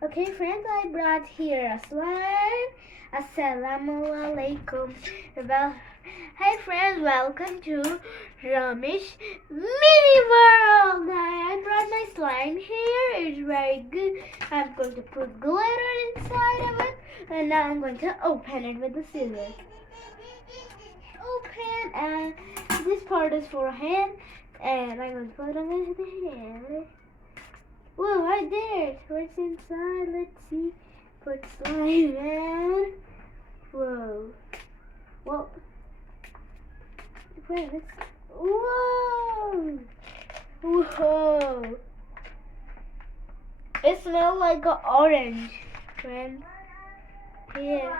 Okay, friends, I brought here a slime. Assalamu alaikum. Well, hi friends, welcome to Ramish Mini World. I brought my slime here. It's very good. I'm going to put glitter inside of it, and now I'm going to open it with the scissors. Open, and this part is for a hand, and I'm going to put it in the hand. Whoa, right there. What's inside? Let's see. Put slime in. Whoa. Whoa. Wait, let's. Whoa. Whoa. It smells like an orange, friend. Here.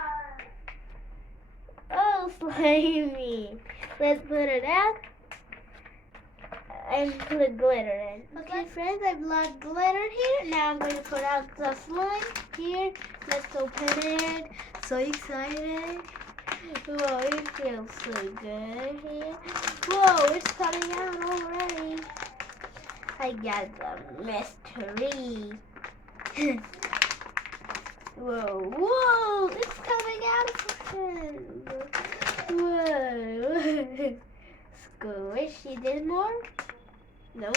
Oh, slimy. Let's put it out and put glitter in. Okay, friends, I've got glitter here. Now I'm going to put out the slime here. Let's open it. So excited. Whoa, it feels so good here. Whoa, it's coming out already. I got the mystery. Whoa, whoa, it's coming out. Whoa. Squish, there's more? No,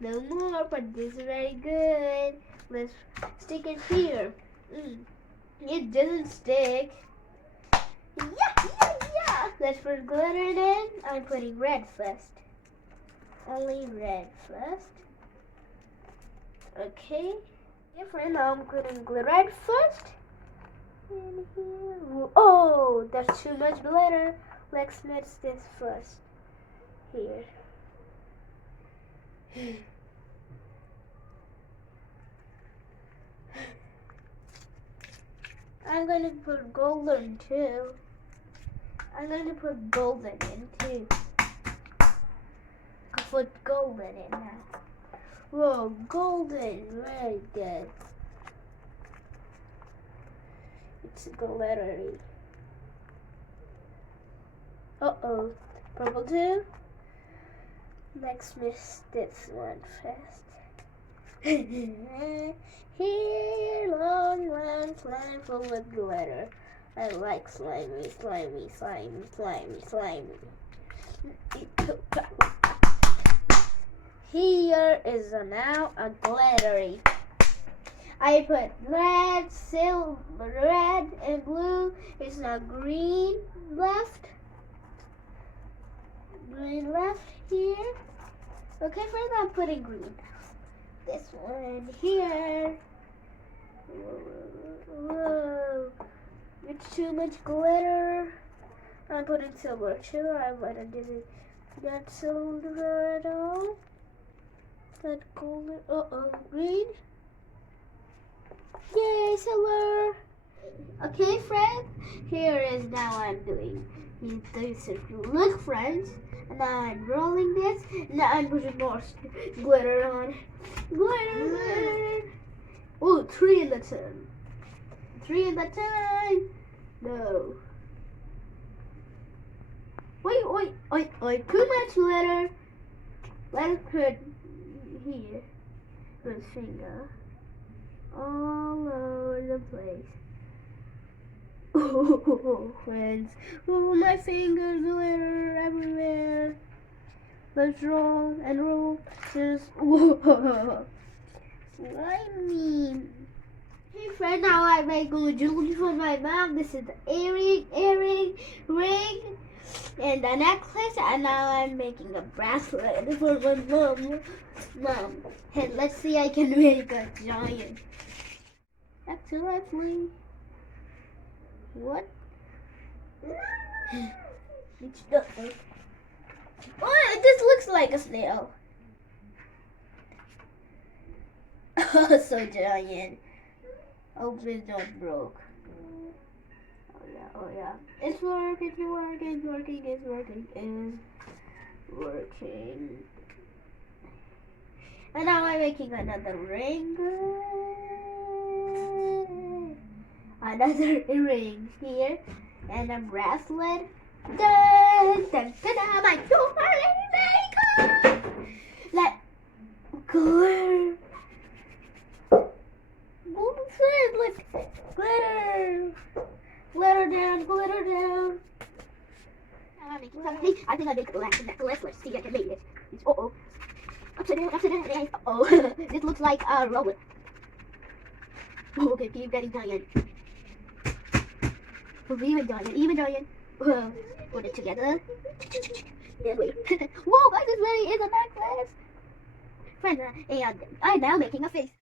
no more, but this is very good. Let's stick it here. It doesn't stick. Yeah. Let's put glitter in. I'm putting red first. Only red first. Okay. Different. Now I'm putting red first. In here. Oh, there's too much glitter. Let's mix this first. Here. I'm going to put golden too. I'm going to put golden in too. I'll put golden in now. Whoa, golden, very good. It's glittery. Uh-oh, purple too? Let's mix this one first. Here, long slime full of glitter. I like slimy. Here is now a glittery. I put red, silver, red, and blue. It's now green left. Green left here. Okay, friends, I'm putting green. This one here. Whoa. It's too much glitter. I'm putting silver too. I didn't get silver at all. That golden. Green. Yay, silver. Okay, friends. Here is now I'm doing. This if you look, friends. And now I'm rolling this. Now I'm putting more glitter on. Glitter. Oh, 3 in the time. 3 in the time. No. Wait. Too much glitter. Let's put here. With finger. All over the place. Oh, friends. Oh, my fingers glitter everywhere. Let's roll and roll. Just whoa. Slimy. Hey, friend, now I make a jewelry for my mom. This is the earring, ring, and a necklace. And now I'm making a bracelet for my mom. And let's see, I can make a giant. That's too lovely. What? It's oh, this looks like a snail. So giant. Hope it's not broke. Oh yeah. It's working, it's working. And now I'm making another ring. Another ring here. And a bracelet. Dun, dun, dun, dun, my super makeup. Let glitter. Look, glitter. Glitter down, glitter down. I'm making something. I think I make a black necklace. Let's see if I can make it. Uh-oh. Upside down. Oh, this looks like a robot. Okay, keep getting giant. Even giant. Put it together. This way. Whoa, guys, this really is a necklace. Friends, and I'm now making a face.